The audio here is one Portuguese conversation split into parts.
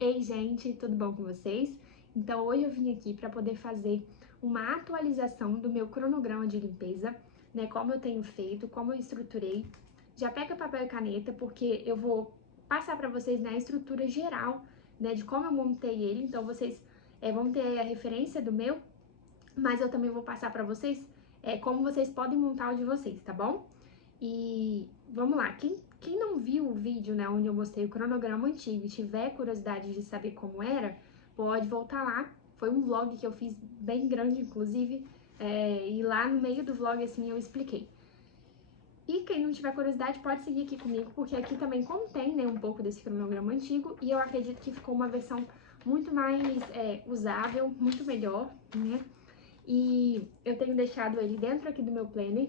Ei, gente, tudo bom com vocês? Então, hoje eu vim aqui para poder fazer uma atualização do meu cronograma de limpeza, né? Como eu tenho feito, como eu estruturei. Já pega papel e caneta, porque eu vou passar para vocês, né, a estrutura geral, né, de como eu montei ele. Então, vocês vão ter a referência do meu, mas eu também vou passar para vocês como vocês podem montar o de vocês, tá bom? E vamos lá, quem não viu o vídeo, né, onde eu mostrei o cronograma antigo e tiver curiosidade de saber como era, pode voltar lá. Foi um vlog que eu fiz bem grande, inclusive, e lá no meio do vlog, assim, eu expliquei. E quem não tiver curiosidade pode seguir aqui comigo, porque aqui também contém, né, um pouco desse cronograma antigo, e eu acredito que ficou uma versão muito mais usável, muito melhor, né? E eu tenho deixado ele dentro aqui do meu planner.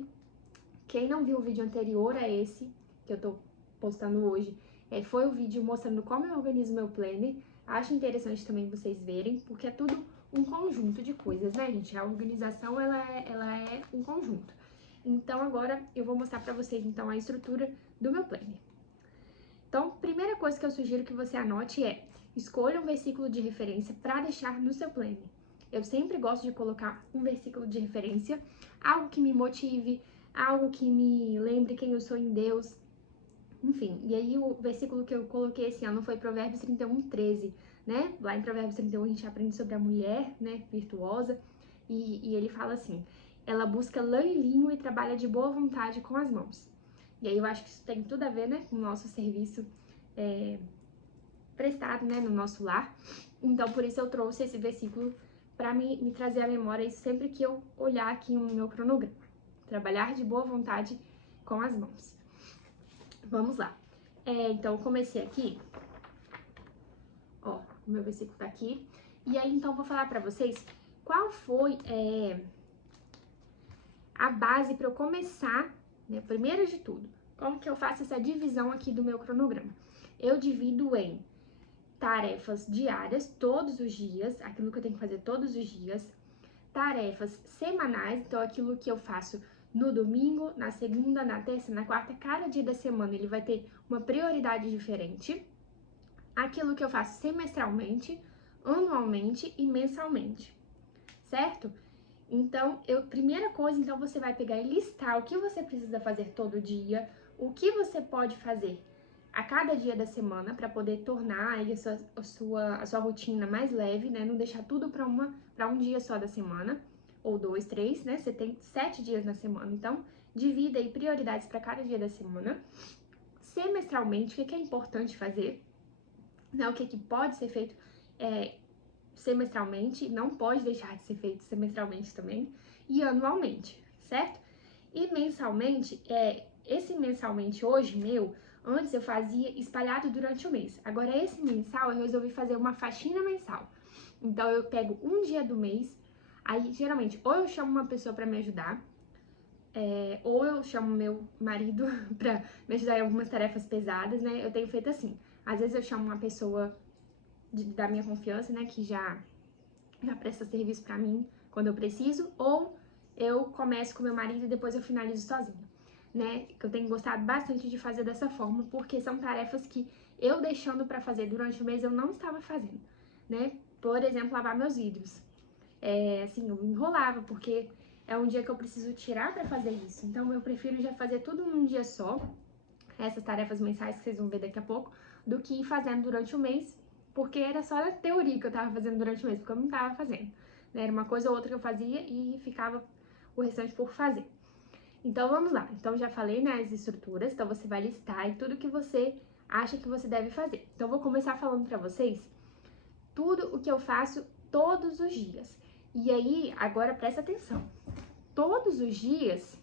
Quem não viu o vídeo anterior a esse, que eu tô postando hoje, foi o vídeo mostrando como eu organizo meu planner. Acho interessante também vocês verem, porque é tudo um conjunto de coisas, né, gente? A organização, ela é um conjunto. Então, agora eu vou mostrar pra vocês, então, a estrutura do meu planner. Então, primeira coisa que eu sugiro que você anote é: escolha um versículo de referência para deixar no seu planner. Eu sempre gosto de colocar um versículo de referência, algo que me motive, algo que me lembre quem eu sou em Deus, enfim. E aí o versículo que eu coloquei esse ano foi Provérbios 31:13, né? Lá em Provérbios 31 a gente aprende sobre a mulher, né, virtuosa, e ele fala assim: ela busca lã e linho e trabalha de boa vontade com as mãos. E aí eu acho que isso tem tudo a ver, né, com o nosso serviço prestado, né, no nosso lar. Então, por isso eu trouxe esse versículo para me trazer à memória isso sempre que eu olhar aqui no meu cronograma. Trabalhar de boa vontade com as mãos. Vamos lá. Então, eu comecei aqui. Ó, o meu versículo tá aqui. E aí, então, vou falar para vocês qual foi a base para eu começar, né, primeiro de tudo. Como que eu faço essa divisão aqui do meu cronograma? Eu divido em tarefas diárias, todos os dias, aquilo que eu tenho que fazer todos os dias. Tarefas semanais, então aquilo que eu faço no domingo, na segunda, na terça, na quarta, cada dia da semana ele vai ter uma prioridade diferente. Aquilo que eu faço semestralmente, anualmente e mensalmente, certo? Então, primeira coisa, então você vai pegar e listar o que você precisa fazer todo dia, o que você pode fazer a cada dia da semana para poder tornar aí a sua rotina mais leve, né? Não deixar tudo para um dia só da semana, ou 2, 3, né? Você tem 7 dias na semana, então divida aí prioridades para cada dia da semana. Semestralmente, o que é importante fazer, né? O que pode ser feito semestralmente, não pode deixar de ser feito semestralmente também, e anualmente, certo? E mensalmente, esse mensalmente hoje meu, antes eu fazia espalhado durante o mês. Agora esse mensal eu resolvi fazer uma faxina mensal. Então eu pego um dia do mês, aí geralmente ou eu chamo uma pessoa para me ajudar, ou eu chamo meu marido para me ajudar em algumas tarefas pesadas, né? Eu tenho feito assim. Às vezes eu chamo uma pessoa da minha confiança, né, que já presta serviço para mim quando eu preciso, ou eu começo com meu marido e depois eu finalizo sozinha, né? Que eu tenho gostado bastante de fazer dessa forma, porque são tarefas que eu deixando para fazer durante o mês eu não estava fazendo, né? Por exemplo, lavar meus vidros. Assim, eu me enrolava, porque é um dia que eu preciso tirar para fazer isso. Então eu prefiro já fazer tudo num dia só, essas tarefas mensais que vocês vão ver daqui a pouco, do que ir fazendo durante o mês, porque era só a teoria que eu tava fazendo durante o mês, porque eu não tava fazendo, né? Era uma coisa ou outra que eu fazia e ficava o restante por fazer. Então vamos lá. Então já falei, né, as estruturas, então você vai listar aí tudo que você acha que você deve fazer. Então eu vou começar falando pra vocês tudo o que eu faço todos os dias. E aí, agora presta atenção. Todos os dias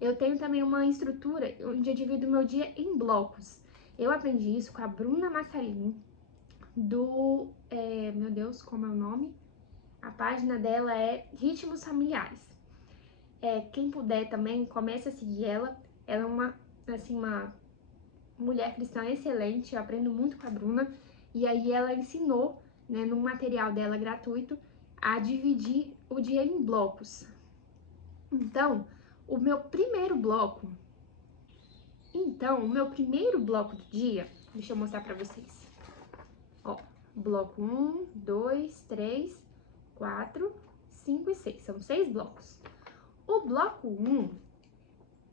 eu tenho também uma estrutura onde eu divido meu dia em blocos. Eu aprendi isso com a Bruna Massalim, meu Deus, como é o nome? A página dela é Ritmos Familiares. Quem puder também, comece a seguir ela. Ela é uma mulher cristã excelente, eu aprendo muito com a Bruna. E aí ela ensinou, né, no material dela gratuito, a dividir o dia em blocos. Então, o meu primeiro bloco do dia, deixa eu mostrar pra vocês. Ó, bloco 1, 2, 3, 4, 5 e 6. São 6 blocos. O bloco 1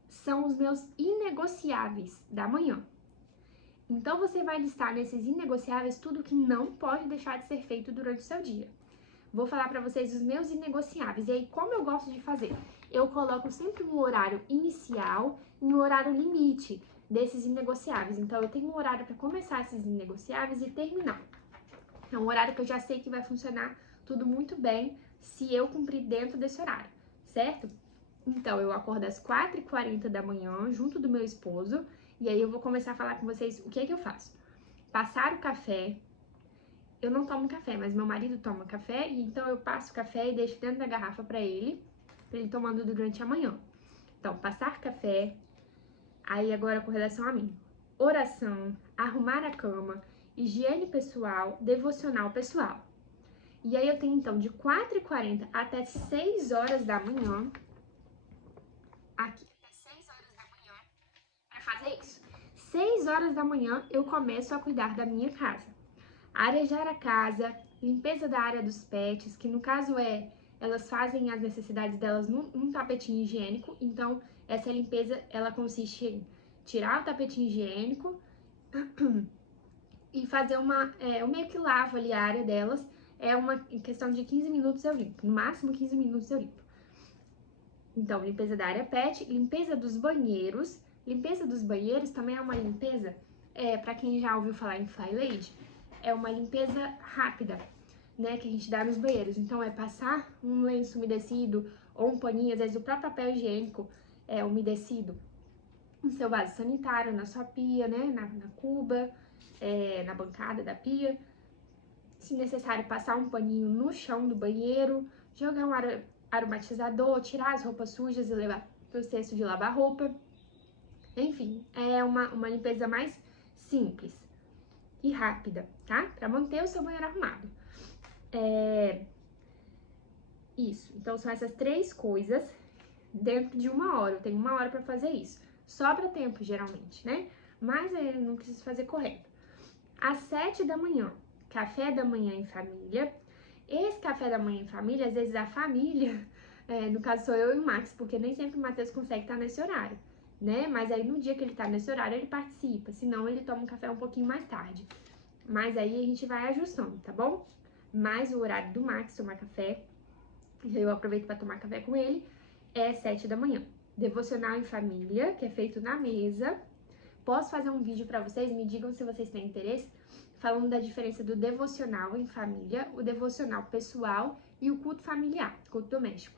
são os meus inegociáveis da manhã. Então, você vai listar nesses inegociáveis tudo que não pode deixar de ser feito durante o seu dia. Vou falar para vocês os meus inegociáveis. E aí, como eu gosto de fazer? Eu coloco sempre um horário inicial e um horário limite desses inegociáveis. Então, eu tenho um horário para começar esses inegociáveis e terminar. É um horário que eu já sei que vai funcionar tudo muito bem se eu cumprir dentro desse horário, certo? Então, eu acordo às 4h40 da manhã, junto do meu esposo, e aí eu vou começar a falar com vocês o que é que eu faço. Passar o café. Eu não tomo café, mas meu marido toma café, e então eu passo o café e deixo dentro da garrafa para ele tomando durante a manhã. Então, passar café, aí agora com relação a mim, oração, arrumar a cama, higiene pessoal, devocional pessoal. E aí eu tenho então de 4h40 até 6 horas da manhã, aqui até 6 horas da manhã, para fazer isso. 6 horas da manhã eu começo a cuidar da minha casa. Arejar a casa, limpeza da área dos pets, que no caso elas fazem as necessidades delas num tapetinho higiênico, então essa limpeza, ela consiste em tirar o tapetinho higiênico e fazer eu meio que lavo ali a área delas, é uma questão de 15 minutos eu limpo, no máximo 15 minutos eu limpo. Então, limpeza da área pet, limpeza dos banheiros. Limpeza dos banheiros também é uma limpeza, para quem já ouviu falar em Fly Lady, é uma limpeza rápida, né, que a gente dá nos banheiros. Então, é passar um lenço umedecido ou um paninho, às vezes o próprio papel higiênico umedecido, no seu vaso sanitário, na sua pia, né, na cuba, na bancada da pia. Se necessário, passar um paninho no chão do banheiro, jogar um aromatizador, tirar as roupas sujas e levar para o cesto de lavar roupa. Enfim, é uma limpeza mais simples e rápida, tá? Para manter o seu banheiro arrumado. Isso. Então, são essas 3 coisas dentro de 1 hora. Eu tenho 1 hora para fazer isso. Sobra tempo, geralmente, né? Mas eu não preciso fazer correndo. Às 7 da manhã, café da manhã em família. Esse café da manhã em família, às vezes a família, no caso sou eu e o Max, porque nem sempre o Matheus consegue estar nesse horário, né? Mas aí no dia que ele tá nesse horário, ele participa, senão ele toma um café um pouquinho mais tarde. Mas aí a gente vai ajustando, tá bom? Mas o horário do Max tomar café, eu aproveito para tomar café com ele, é 7 da manhã. Devocional em família, que é feito na mesa. Posso fazer um vídeo para vocês? Me digam se vocês têm interesse, falando da diferença do devocional em família, o devocional pessoal e o culto familiar, culto doméstico.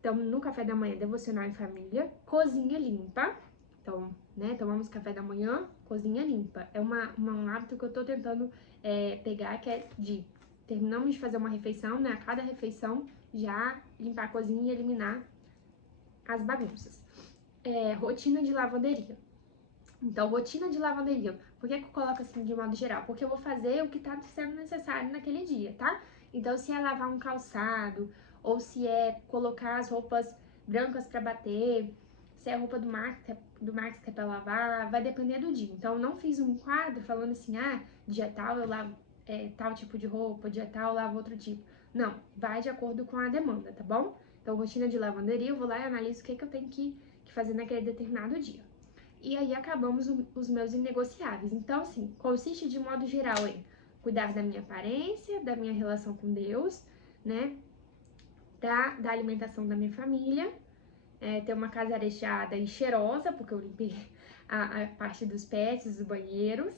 Então, no café da manhã, devocional em família, cozinha limpa. Então, né, tomamos café da manhã, cozinha limpa. É um hábito que eu tô tentando pegar, que é de terminamos de fazer uma refeição, né, a cada refeição, já limpar a cozinha e eliminar as bagunças. Rotina de lavanderia. Então, rotina de lavanderia. Por que eu coloco assim de modo geral? Porque eu vou fazer o que tá sendo necessário naquele dia, tá? Então, se é lavar um calçado, ou se é colocar as roupas brancas para bater, se é a roupa do Max que é pra lavar, vai depender do dia. Então, eu não fiz um quadro falando assim, dia tal eu lavo tal tipo de roupa, dia tal eu lavo outro tipo. Não, vai de acordo com a demanda, tá bom? Então, rotina de lavanderia, eu vou lá e analiso o que eu tenho que fazer naquele determinado dia. E aí acabamos os meus inegociáveis. Então, assim, consiste de modo geral em cuidar da minha aparência, da minha relação com Deus, né? Da alimentação da minha família, ter uma casa arejada e cheirosa, porque eu limpei a parte dos pets, dos banheiros,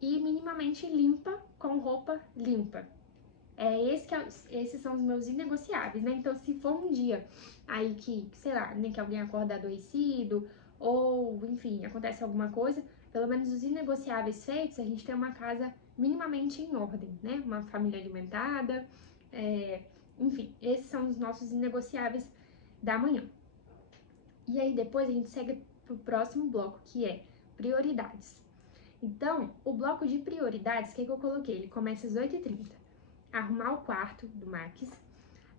e minimamente limpa, com roupa limpa. Esses são os meus inegociáveis, né? Então, se for um dia aí que, sei lá, nem que alguém acorda adoecido, ou, enfim, acontece alguma coisa, pelo menos os inegociáveis feitos, a gente tem uma casa minimamente em ordem, né? Uma família alimentada, enfim, esses são os nossos inegociáveis da manhã. E aí, depois a gente segue pro próximo bloco, que é prioridades. Então, o bloco de prioridades, o que eu coloquei? Ele começa às 8h30. Arrumar o quarto do Max,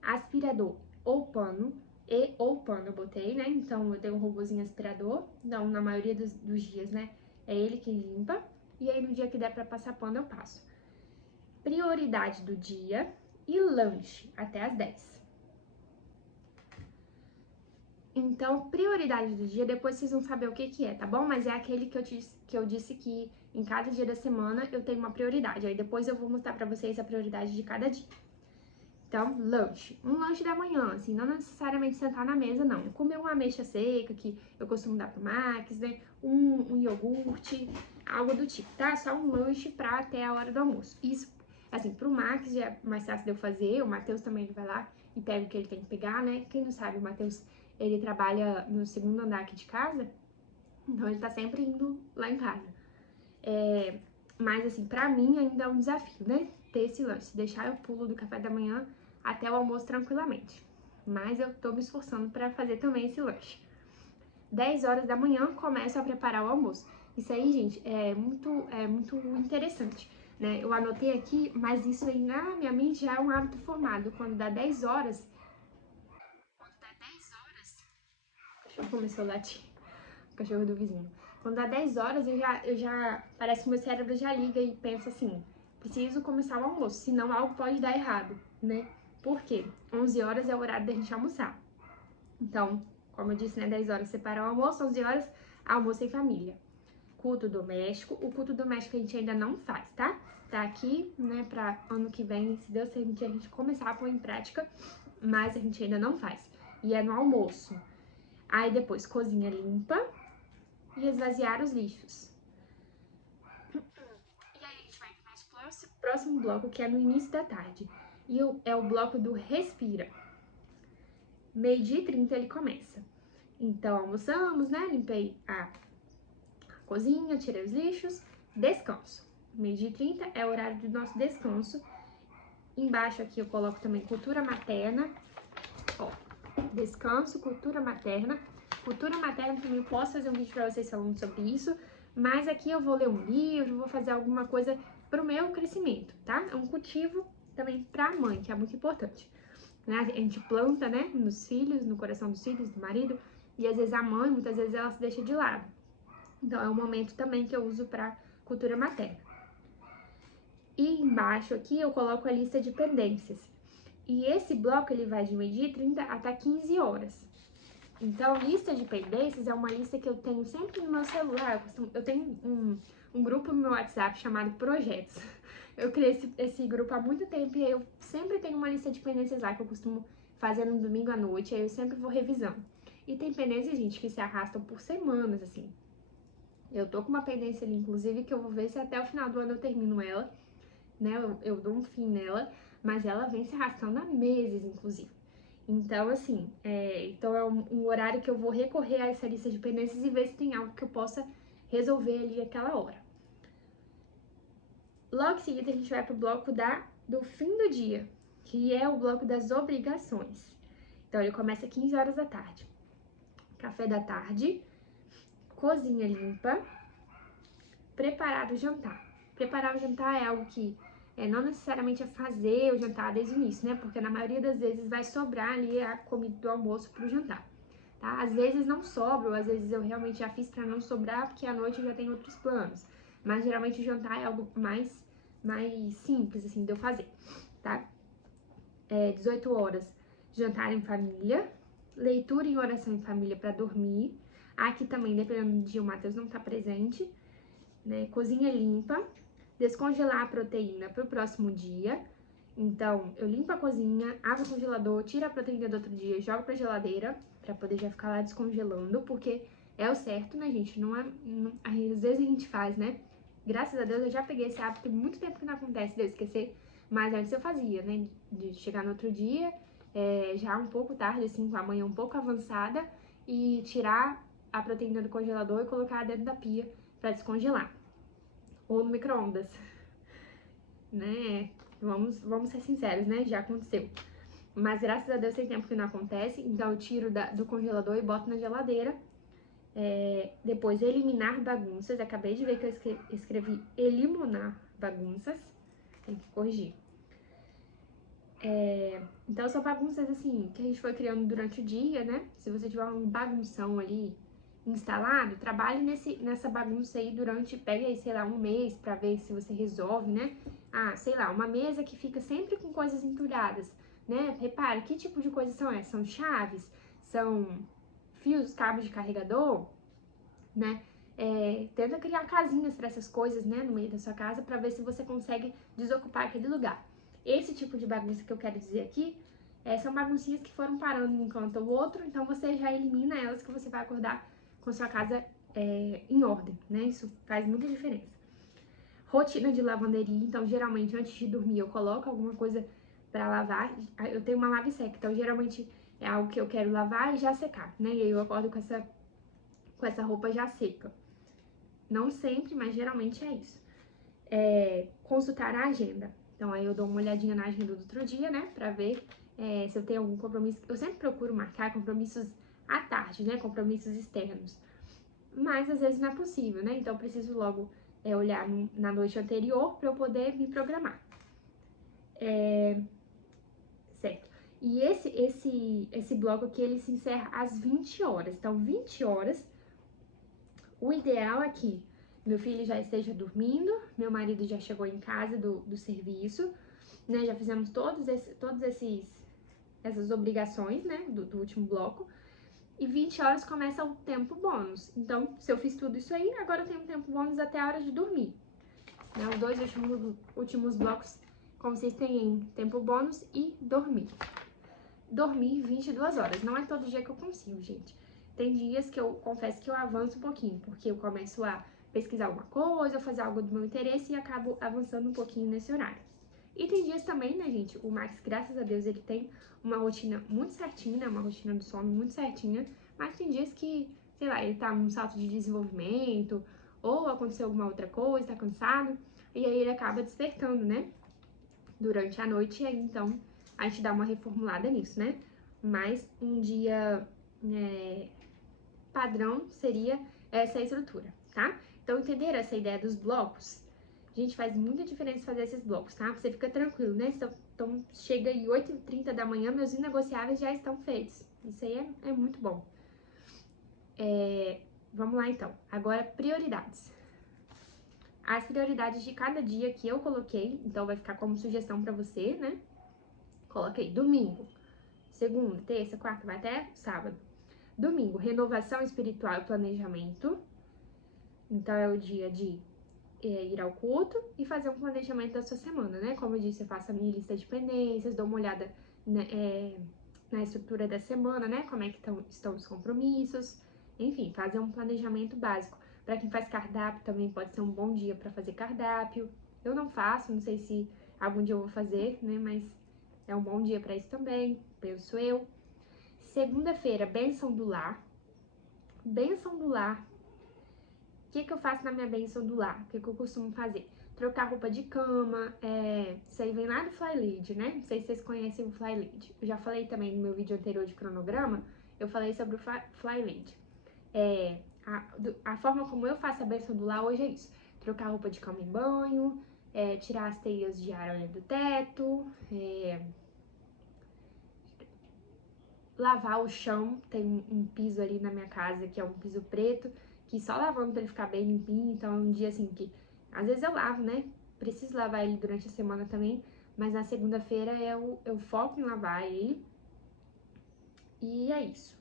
aspirador ou pano eu botei, né? Então, eu tenho um robozinho aspirador, então, na maioria dos dias, né? É ele que limpa. e aí no dia que der pra passar pano eu passo. Prioridade do dia e lanche até as 10. Então, prioridade do dia, depois vocês vão saber o que que é, tá bom? Mas é aquele que eu disse que em cada dia da semana eu tenho uma prioridade. Aí depois eu vou mostrar pra vocês a prioridade de cada dia. Então, lanche. Um lanche da manhã, assim, não necessariamente sentar na mesa, não. Comer uma ameixa seca, que eu costumo dar pro Max, né? Um iogurte, algo do tipo, tá? Só um lanche pra até a hora do almoço. Isso, assim, pro Max já é mais fácil de eu fazer. O Matheus também ele vai lá e pega o que ele tem que pegar, né? Quem não sabe, o Matheus, ele trabalha no segundo andar aqui de casa, então ele tá sempre indo lá em casa. Mas, assim, pra mim ainda é um desafio, né? Ter esse lanche. Se deixar, eu pulo do café da manhã até o almoço tranquilamente. Mas eu tô me esforçando pra fazer também esse lanche. 10 horas da manhã, começo a preparar o almoço. Isso aí, gente, é muito interessante, né? Eu anotei aqui, mas isso aí na minha mente já é um hábito formado. Quando dá 10 horas... O cachorro começou a latir. O cachorro do vizinho. Quando dá 10 horas, parece que meu cérebro já liga e pensa assim, preciso começar o almoço, senão algo pode dar errado, né? Por quê? 11 horas é o horário da gente almoçar. Então, como eu disse, né, 10 horas separar o almoço, 11 horas almoço em família. Culto doméstico. O culto doméstico a gente ainda não faz, tá? Tá aqui, né, pra ano que vem, se Deus permitir, a gente começar a pôr em prática, mas a gente ainda não faz. E é no almoço. Aí depois, cozinha limpa e esvaziar os lixos. E aí a gente vai para o nosso próximo bloco, que é no início da tarde. E é o bloco do respira. 12h30 ele começa. Então, almoçamos, né? Limpei a cozinha, tirei os lixos, descanso. 12h30 é o horário do nosso descanso. Embaixo aqui eu coloco também cultura materna. Ó, descanso, cultura materna. Cultura materna também eu posso fazer um vídeo pra vocês falando sobre isso. Mas aqui eu vou ler um livro, vou fazer alguma coisa pro meu crescimento, tá? É um cultivo também pra mãe, que é muito importante. Né? A gente planta, né, nos filhos, no coração dos filhos, do marido, e às vezes a mãe, muitas vezes ela se deixa de lado. Então é um momento também que eu uso pra cultura materna. E embaixo aqui eu coloco a lista de pendências. E esse bloco ele vai de 12h30 até 15 horas. Então, lista de pendências é uma lista que eu tenho sempre no meu celular. Eu tenho um grupo no meu WhatsApp chamado Projetos. Eu criei esse grupo há muito tempo e eu sempre tenho uma lista de pendências lá que eu costumo fazer no domingo à noite, aí eu sempre vou revisando. E tem pendências, gente, que se arrastam por semanas, assim. Eu tô com uma pendência ali, inclusive, que eu vou ver se até o final do ano eu termino ela, né? Eu dou um fim nela, mas ela vem se arrastando há meses, inclusive. Então, assim, então é um horário que eu vou recorrer a essa lista de pendências e ver se tem algo que eu possa resolver ali naquela hora. Logo em seguida, a gente vai pro bloco do fim do dia, que é o bloco das obrigações. Então, ele começa às 15 horas da tarde. Café da tarde, cozinha limpa, preparar o jantar. Preparar o jantar é algo que não necessariamente é fazer o jantar desde o início, né? Porque na maioria das vezes vai sobrar ali a comida do almoço pro jantar, tá? Às vezes não sobra, ou às vezes eu realmente já fiz pra não sobrar, porque à noite eu já tenho outros planos. Mas geralmente o jantar é algo mais simples, assim, de eu fazer, tá? 18 horas, jantar em família, leitura e oração em família pra dormir. Aqui também, dependendo do dia, o Matheus não tá presente, né? Cozinha limpa, descongelar a proteína para o próximo dia. Então, eu limpo a cozinha, abro o congelador, tiro a proteína do outro dia, jogo pra geladeira, pra poder já ficar lá descongelando, porque é o certo, né, gente? Às vezes a gente faz, né? Graças a Deus eu já peguei esse hábito, tem muito tempo que não acontece de eu esquecer, mas antes eu fazia, né? De chegar no outro dia, já um pouco tarde, assim, com a manhã um pouco avançada, e tirar a proteína do congelador e colocar dentro da pia pra descongelar. Ou no micro-ondas, né? Vamos ser sinceros, né? Já aconteceu. Mas graças a Deus tem tempo que não acontece, então eu tiro do congelador e boto na geladeira. Depois, eliminar bagunças. Acabei de ver que eu escrevi eliminar bagunças. Tem que corrigir. Então, são bagunças, assim, que a gente foi criando durante o dia, né? Se você tiver um bagunção ali instalado, trabalhe nessa bagunça aí pega aí, sei lá, um mês pra ver se você resolve, né? Ah, sei lá, uma mesa que fica sempre com coisas entulhadas, né? Repare, que tipo de coisas são essas? São chaves? São fios, cabos de carregador, né? Tenta criar casinhas para essas coisas, né, no meio da sua casa, para ver se você consegue desocupar aquele lugar. Esse tipo de bagunça que eu quero dizer aqui são baguncinhas que foram parando um canto ou outro, então você já elimina elas, que você vai acordar com sua casa em ordem, né? Isso faz muita diferença. Rotina de lavanderia, então geralmente antes de dormir eu coloco alguma coisa para lavar. Eu tenho uma lave seca, então geralmente é algo que eu quero lavar e já secar, né? E aí eu acordo com essa roupa já seca. Não sempre, mas geralmente é isso. Consultar a agenda. Então, aí eu dou uma olhadinha na agenda do outro dia, né? Pra ver se eu tenho algum compromisso. Eu sempre procuro marcar compromissos à tarde, né? Compromissos externos. Mas, às vezes, não é possível, né? Então, eu preciso logo olhar na noite anterior pra eu poder me programar. Certo. E esse bloco aqui, ele se encerra às 20 horas. Então, 20 horas, o ideal é que meu filho já esteja dormindo, meu marido já chegou em casa do serviço, né? Já fizemos essas obrigações, né? Do último bloco. E 20 horas começa o tempo bônus. Então, se eu fiz tudo isso aí, agora eu tenho um tempo bônus até a hora de dormir. Né? Os dois últimos blocos consistem em tempo bônus e dormir. Dormir 22 horas. Não é todo dia que eu consigo, gente. Tem dias que eu confesso que eu avanço um pouquinho, porque eu começo a pesquisar alguma coisa, fazer algo do meu interesse e acabo avançando um pouquinho nesse horário. E tem dias também, né, gente? O Max, graças a Deus, ele tem uma rotina muito certinha, né? Uma rotina do sono muito certinha. Mas tem dias que, sei lá, ele tá num salto de desenvolvimento, ou aconteceu alguma outra coisa, tá cansado, e aí ele acaba despertando, né? Durante a noite, e aí então a gente dá uma reformulada nisso, né? Mas um dia padrão seria essa estrutura, tá? Então, entenderam essa ideia dos blocos? Gente, faz muita diferença fazer esses blocos, tá? Você fica tranquilo, né? Então, chega aí 8h30 da manhã, meus inegociáveis já estão feitos. Isso aí é muito bom. Vamos lá, então. Agora, prioridades. As prioridades de cada dia que eu coloquei, então vai ficar como sugestão pra você, né? Coloquei domingo, segunda, terça, quarta, vai até sábado. Domingo, renovação espiritual e planejamento. Então, é o dia de ir ao culto e fazer um planejamento da sua semana, né? Como eu disse, eu faço a minha lista de pendências, dou uma olhada na estrutura da semana, né? Como é que estão os compromissos. Enfim, fazer um planejamento básico. Para quem faz cardápio, também pode ser um bom dia para fazer cardápio. Eu não faço, não sei se algum dia eu vou fazer, né? Mas é um bom dia para isso também, penso eu. Segunda-feira, bênção do lar. Bênção do lar. O que eu faço na minha bênção do lar? O que eu costumo fazer? Trocar roupa de cama, isso aí vem lá do Flylead, né? Não sei se vocês conhecem o Flylead. Eu já falei também no meu vídeo anterior de cronograma, eu falei sobre o Flylead. A forma como eu faço a bênção do lar hoje é isso. Trocar roupa de cama e banho, tirar as teias de aranha do teto, lavar o chão. Tem um piso ali na minha casa que é um piso preto, que só lavando pra ele ficar bem limpinho. Então é um dia assim que às vezes eu lavo, né? Preciso lavar ele durante a semana também, mas na segunda-feira eu foco em lavar ele. E é isso.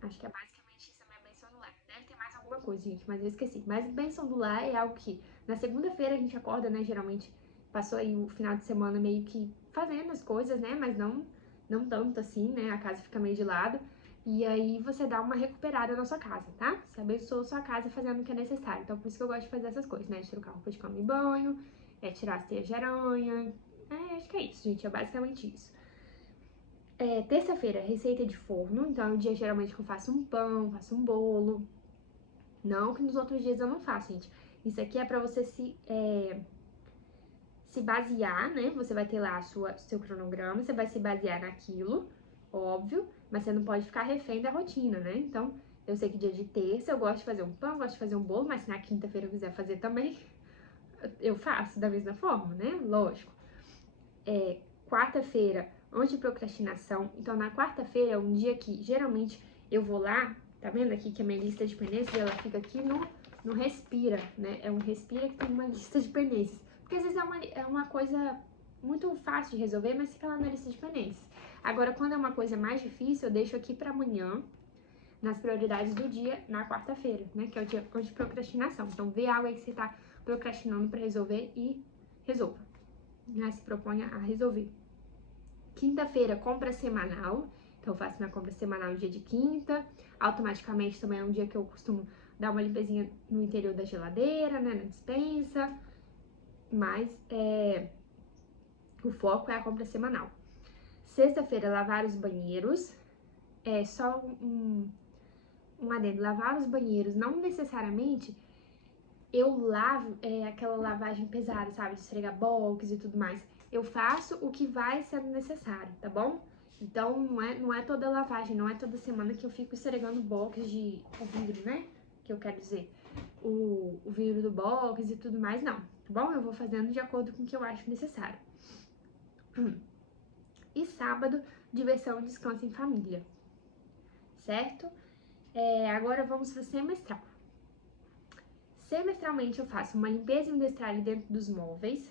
Acho que é basicamente isso a minha bênção do lar. Deve ter mais alguma coisa, gente, mas eu esqueci. Mas bênção do lar é algo que na segunda-feira a gente acorda, né? Geralmente passou aí o final de semana meio que fazendo as coisas, né? Mas não tanto assim, né? A casa fica meio de lado. E aí você dá uma recuperada na sua casa, tá? Você abençoa a sua casa fazendo o que é necessário. Então, por isso que eu gosto de fazer essas coisas, né? De trocar roupa de cama e banho, tirar as teias de aranha. Acho que é isso, gente. É basicamente isso. Terça-feira, receita de forno. Então, é um dia geralmente que eu faço um pão, faço um bolo. Não que nos outros dias eu não faço, gente. Isso aqui é pra você se basear, né? Você vai ter lá seu cronograma, você vai se basear naquilo, óbvio, mas você não pode ficar refém da rotina, né? Então, eu sei que dia de terça eu gosto de fazer um pão, gosto de fazer um bolo, mas se na quinta-feira eu quiser fazer também, eu faço da mesma forma, né? Lógico. Quarta-feira, antiprocrastinação. Então, na quarta-feira é um dia que geralmente eu vou lá Tá vendo aqui que a minha lista de pendências, ela fica aqui no respira, né? É um respira que tem uma lista de pendências. Porque às vezes é uma coisa muito fácil de resolver, mas fica lá na lista de pendências. Agora, quando é uma coisa mais difícil, eu deixo aqui pra amanhã, nas prioridades do dia, na quarta-feira, né? Que é o dia de procrastinação. Então, vê algo aí que você tá procrastinando pra resolver e resolva. Né? Se proponha a resolver. Quinta-feira, compra semanal. Então, eu faço minha compra semanal no dia de quinta. Automaticamente, também é um dia que eu costumo dar uma limpezinha no interior da geladeira, né? Na despensa. Mas, o foco é a compra semanal. Sexta-feira, lavar os banheiros. É só um adendo. Lavar os banheiros, não necessariamente eu lavo aquela lavagem pesada, sabe? De esfregar box e tudo mais. Eu faço o que vai sendo necessário, tá bom? Então, não é toda lavagem, não é toda semana que eu fico esfregando box o vidro, né? Que eu quero dizer, o vidro do box e tudo mais, não, tá bom? Eu vou fazendo de acordo com o que eu acho necessário. E sábado, diversão e descanso em família, certo? Agora vamos para o semestral. Semestralmente eu faço uma limpeza e um destralhe dentro dos móveis,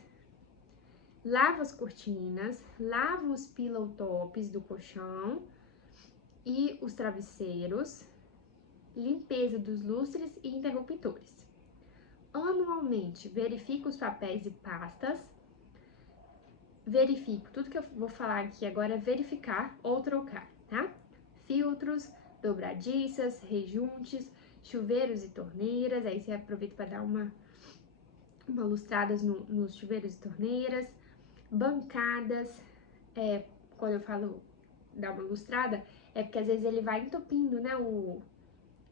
lavo as cortinas, lavo os pillow tops do colchão e os travesseiros, limpeza dos lustres e interruptores. Anualmente, verifico os papéis e pastas, verifico, tudo que eu vou falar aqui agora é verificar ou trocar, tá? Filtros, dobradiças, rejuntes, chuveiros e torneiras, aí você aproveita para dar uma lustradas nos chuveiros e torneiras, bancadas, quando eu falo dar uma lustrada, é porque às vezes ele vai entupindo, né,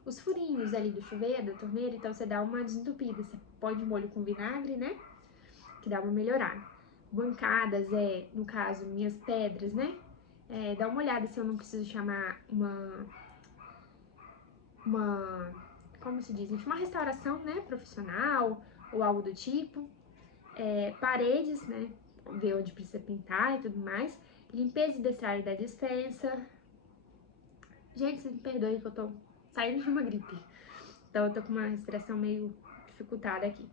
os furinhos ali do chuveiro, da torneira, então você dá uma desentupida, você põe de molho com vinagre, né, que dá uma melhorada. Bancadas, no caso, minhas pedras, né, dá uma olhada se eu não preciso chamar uma como se diz, uma restauração, né, profissional ou algo do tipo. Paredes, né, ver onde precisa pintar e tudo mais. Limpeza e destralhe da despensa. Gente, vocês me perdoem que eu tô saindo de uma gripe, então eu tô com uma respiração meio dificultada aqui.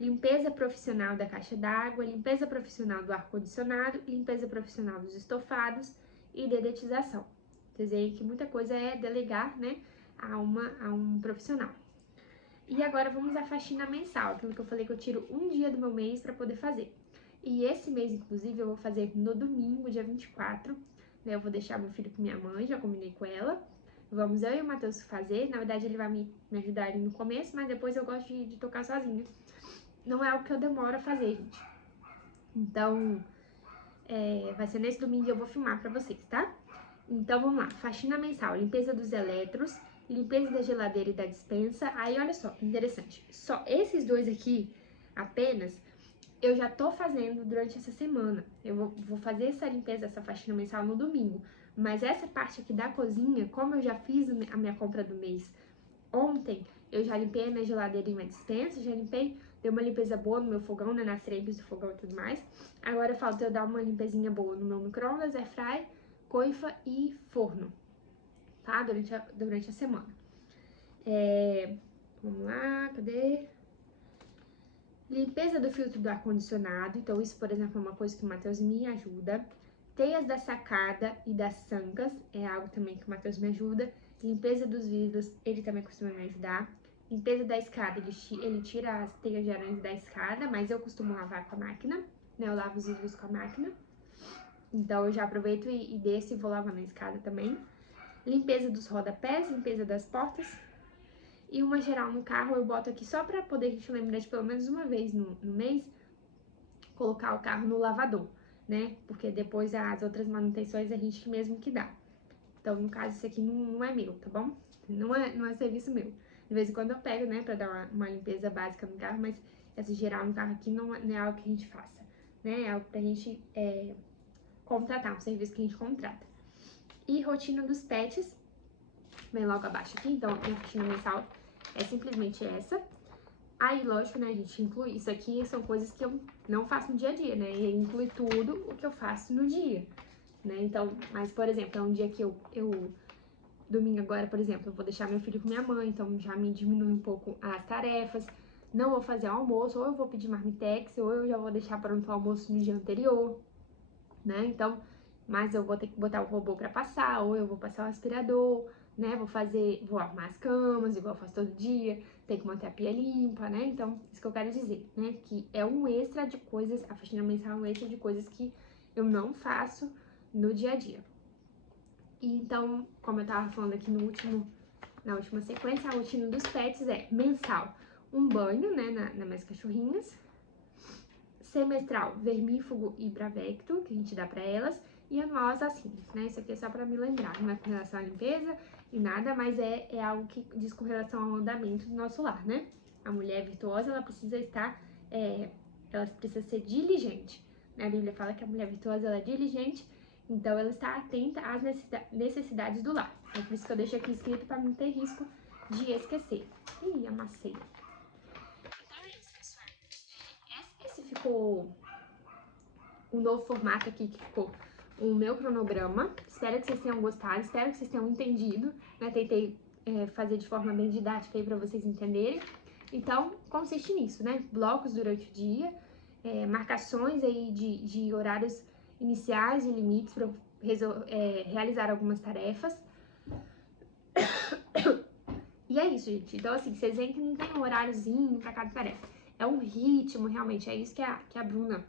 Limpeza profissional da caixa d'água, limpeza profissional do ar-condicionado, limpeza profissional dos estofados e dedetização. Vocês veem que muita coisa é delegar, né, a um profissional. E agora vamos à faxina mensal, aquilo que eu falei que eu tiro um dia do meu mês para poder fazer. E esse mês, inclusive, eu vou fazer no domingo, dia 24, né? Eu vou deixar meu filho com minha mãe, já combinei com ela. Vamos eu e o Matheus fazer. Na verdade, ele vai me ajudar ali no começo, mas depois eu gosto de tocar sozinha. Não é o que eu demoro a fazer, gente. Então, vai ser nesse domingo e eu vou filmar pra vocês, tá? Então, vamos lá. Faxina mensal, limpeza dos eletros, limpeza da geladeira e da despensa. Aí, olha só, interessante. Só esses dois aqui, apenas, eu já tô fazendo durante essa semana. Eu vou fazer essa limpeza, essa faxina mensal no domingo. Mas essa parte aqui da cozinha, como eu já fiz a minha compra do mês ontem, eu já limpei a minha geladeira e minha despensa, já limpei, dei uma limpeza boa no meu fogão, né, nas trempes do fogão e tudo mais. Agora falta eu dar uma limpezinha boa no meu micro-ondas, airfryer, coifa e forno, tá? Durante a semana. Vamos lá, cadê? Limpeza do filtro do ar-condicionado, então isso, por exemplo, é uma coisa que o Matheus me ajuda. Teias da sacada e das sancas, é algo também que o Matheus me ajuda. Limpeza dos vidros, ele também costuma me ajudar. Limpeza da escada, ele tira as teias de aranha da escada, mas eu costumo lavar com a máquina, né? Eu lavo os vidros com a máquina. Então, eu já aproveito e desço e vou lavar na escada também. Limpeza dos rodapés, limpeza das portas. E uma geral no carro eu boto aqui só pra poder a gente lembrar de pelo menos uma vez no mês colocar o carro no lavador, né? Porque depois as outras manutenções a gente mesmo que dá. Então, no caso, isso aqui não é meu, tá bom? Não é serviço meu. De vez em quando eu pego, né, pra dar uma limpeza básica no carro, mas essa geral no carro aqui não é algo que a gente faça, né? É algo pra gente contratar, um serviço que a gente contrata. E rotina dos pets, vem logo abaixo aqui, então minha rotina mensal é simplesmente essa. Aí, lógico, né, a gente inclui, isso aqui são coisas que eu não faço no dia a dia, né, e inclui tudo o que eu faço no dia, né, então, mas, por exemplo, é um dia que eu Domingo agora, por exemplo, eu vou deixar meu filho com minha mãe, então já me diminui um pouco as tarefas. Não vou fazer o almoço, ou eu vou pedir marmitex, ou eu já vou deixar pronto o almoço no dia anterior, né? Então, mas eu vou ter que botar o robô pra passar, ou eu vou passar o aspirador, né? Vou arrumar as camas, igual eu faço todo dia, tem que manter a pia limpa, né? Então, isso que eu quero dizer, né? Que é um extra de coisas, a faxina mensal é um extra de coisas que eu não faço no dia a dia. E então, como eu tava falando aqui na última sequência, a rotina dos pets é mensal, um banho, né, nas minhas cachorrinhas, semestral, vermífugo e bravecto, que a gente dá pra elas, e anual as vacinas, né? Isso aqui é só pra me lembrar, não é com relação à limpeza e nada, mas é algo que diz com relação ao andamento do nosso lar, né? A mulher virtuosa, ela precisa estar, ela precisa ser diligente, né? A Bíblia fala que a mulher virtuosa, ela é diligente, então ela está atenta às necessidades do lar. É por isso que eu deixo aqui escrito para não ter risco de esquecer. Ih, amassei. Então é isso, pessoal. Esse ficou o novo formato aqui, que ficou o meu cronograma. Espero que vocês tenham gostado, espero que vocês tenham entendido, né? Tentei fazer de forma bem didática aí para vocês entenderem. Então, consiste nisso, né? Blocos durante o dia, marcações aí de horários iniciais e limites para realizar algumas tarefas. E é isso, gente. Então, assim, vocês veem que não tem um horáriozinho para cada tarefa. É um ritmo, realmente. É isso que a Bruna,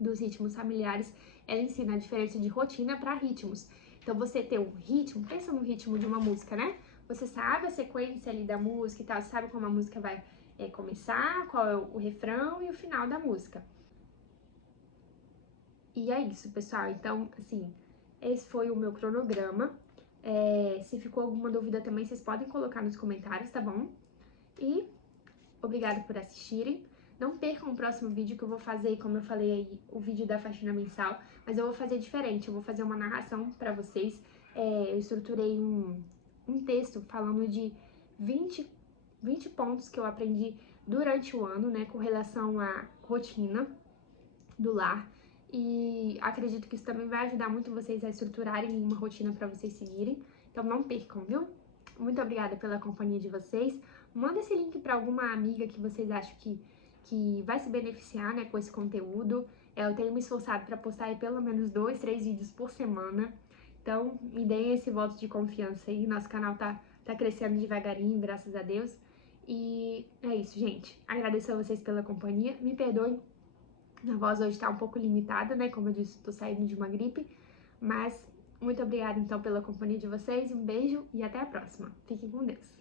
dos ritmos familiares, ela ensina a diferença de rotina para ritmos. Então, você ter um ritmo, pensa no ritmo de uma música, né? Você sabe a sequência ali da música e tal, sabe como a música vai começar, qual é o refrão e o final da música. E é isso, pessoal. Então, assim, esse foi o meu cronograma. Se ficou alguma dúvida também, vocês podem colocar nos comentários, tá bom? E obrigada por assistirem. Não percam o próximo vídeo que eu vou fazer, como eu falei aí, o vídeo da faxina mensal, mas eu vou fazer diferente, eu vou fazer uma narração pra vocês. Eu estruturei um texto falando de 20 pontos que eu aprendi durante o ano, né, com relação à rotina do lar. E acredito que isso também vai ajudar muito vocês a estruturarem uma rotina para vocês seguirem. Então não percam, viu? Muito obrigada pela companhia de vocês. Manda esse link para alguma amiga que vocês acham que vai se beneficiar, né, com esse conteúdo. Eu tenho me esforçado para postar aí pelo menos 2, 3 vídeos por semana. Então, me deem esse voto de confiança aí. Nosso canal tá crescendo devagarinho, graças a Deus. E é isso, gente. Agradeço a vocês pela companhia. Me perdoem. A voz hoje tá um pouco limitada, né? Como eu disse, tô saindo de uma gripe. Mas muito obrigada, então, pela companhia de vocês. Um beijo e até a próxima. Fiquem com Deus.